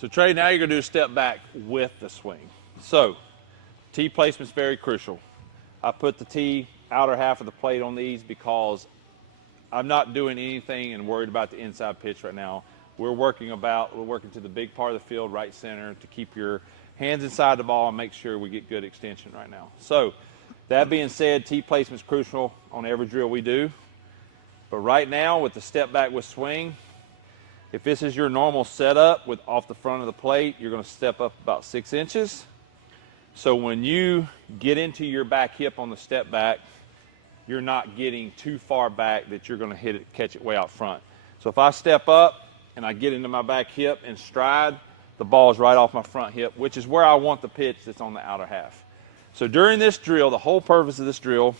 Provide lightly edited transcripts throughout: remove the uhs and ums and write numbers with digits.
So Trey, now you're gonna do a step back with the swing. So tee placement's very crucial. I put the tee outer half of the plate on these because I'm not doing anything and worried about the inside pitch right now. We're working to the big part of the field, right center, to keep your hands inside the ball and make sure we get good extension right now. So that being said, tee placement's crucial on every drill we do. But right now with the step back with swing, if this is your normal setup with off the front of the plate, you're going to step up about 6 inches. So when you get into your back hip on the step back, you're not getting too far back that you're going to catch it way out front. So if I step up and I get into my back hip and stride, the ball is right off my front hip, which is where I want the pitch that's on the outer half. So during this drill, the whole purpose of this drill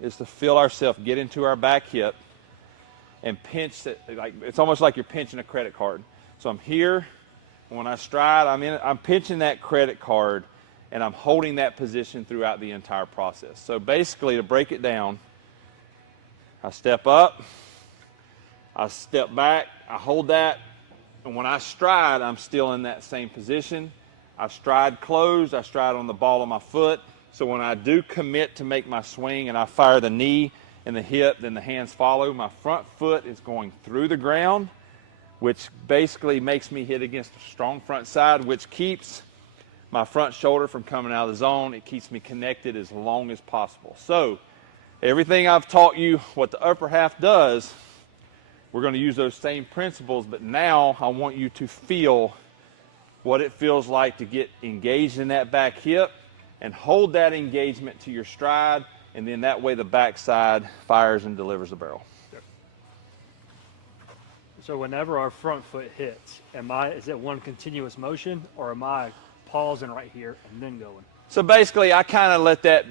is to feel ourselves get into our back hip and pinch it. Like it's almost like you're pinching a credit card. So I'm here, and when I stride, I'm pinching that credit card, and I'm holding that position throughout the entire process. So basically, to break it down, I step up, I step back, I hold that, and when I stride, I'm still in that same position. I stride closed, I stride on the ball of my foot. So when I do commit to make my swing and I fire the knee and the hip, then the hands follow. My front foot is going through the ground, which basically makes me hit against a strong front side, which keeps my front shoulder from coming out of the zone. It keeps me connected as long as possible. So everything I've taught you, what the upper half does, we're going to use those same principles, but now I want you to feel what it feels like to get engaged in that back hip and hold that engagement to your stride, and then that way the backside fires and delivers the barrel. Yep. So whenever our front foot hits, is it one continuous motion, or am I pausing right here and then going? So basically, I kind of let that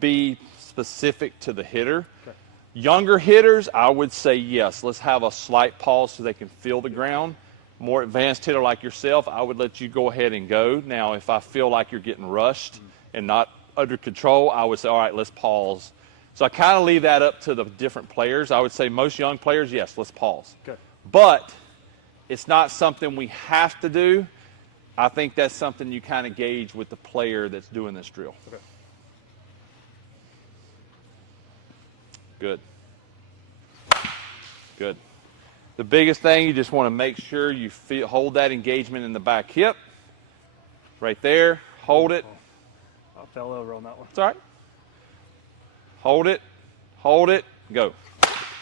be specific to the hitter. Okay. Younger hitters, I would say yes, let's have a slight pause so they can feel the ground. More advanced hitter like yourself, I would let you go ahead and go. Now, if I feel like you're getting rushed and not under control, I would say, all right, let's pause. So I kind of leave that up to the different players. I would say most young players, yes, let's pause. Okay. But it's not something we have to do. I think that's something you kind of gauge with the player that's doing this drill. Okay. Good. Good. The biggest thing, you just want to make sure you hold that engagement in the back hip. Right there. Hold it. I fell over on that one. It's all right. Hold it, go.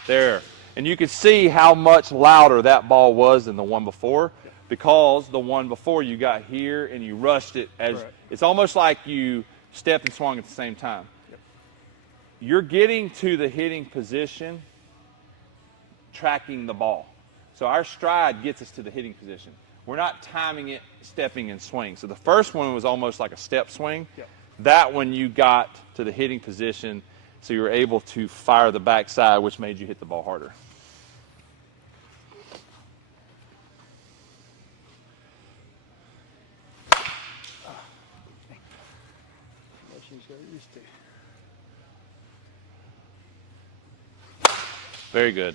There. And you can see how much louder that ball was than the one before, because the one before you got here and you rushed it. It's almost like you stepped and swung at the same time. Yep. You're getting to the hitting position tracking the ball. So our stride gets us to the hitting position. We're not timing it, stepping and swing. So the first one was almost like a step swing. Yep. That one you got to the hitting position, so you were able to fire the backside, which made you hit the ball harder. Very good.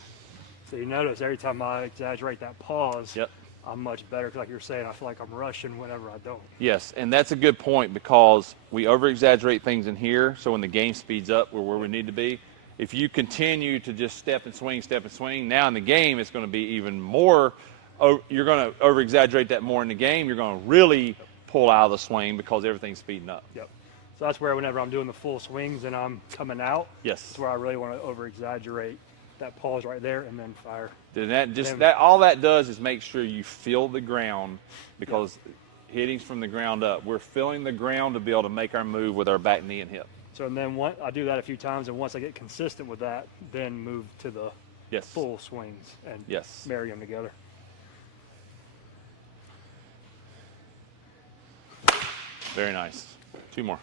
So you notice every time I exaggerate that pause, yep, I'm much better, because like you're saying, I feel like I'm rushing whenever I don't. Yes, and that's a good point, because we over-exaggerate things in here, so when the game speeds up, we're where we need to be. If you continue to just step and swing, now in the game it's going to be even more, you're going to over-exaggerate that more in the game. You're going to really pull out of the swing because everything's speeding up. Yep. So that's where whenever I'm doing the full swings and I'm coming out, yes, that's where I really want to over-exaggerate that pause right there and then fire. And all that does is make sure you feel the ground, because hitting's from the ground up. We're feeling the ground to be able to make our move with our back knee and hip. So and then I do that a few times, and once I get consistent with that, then move to the full swings and marry them together. Very nice. 2 more.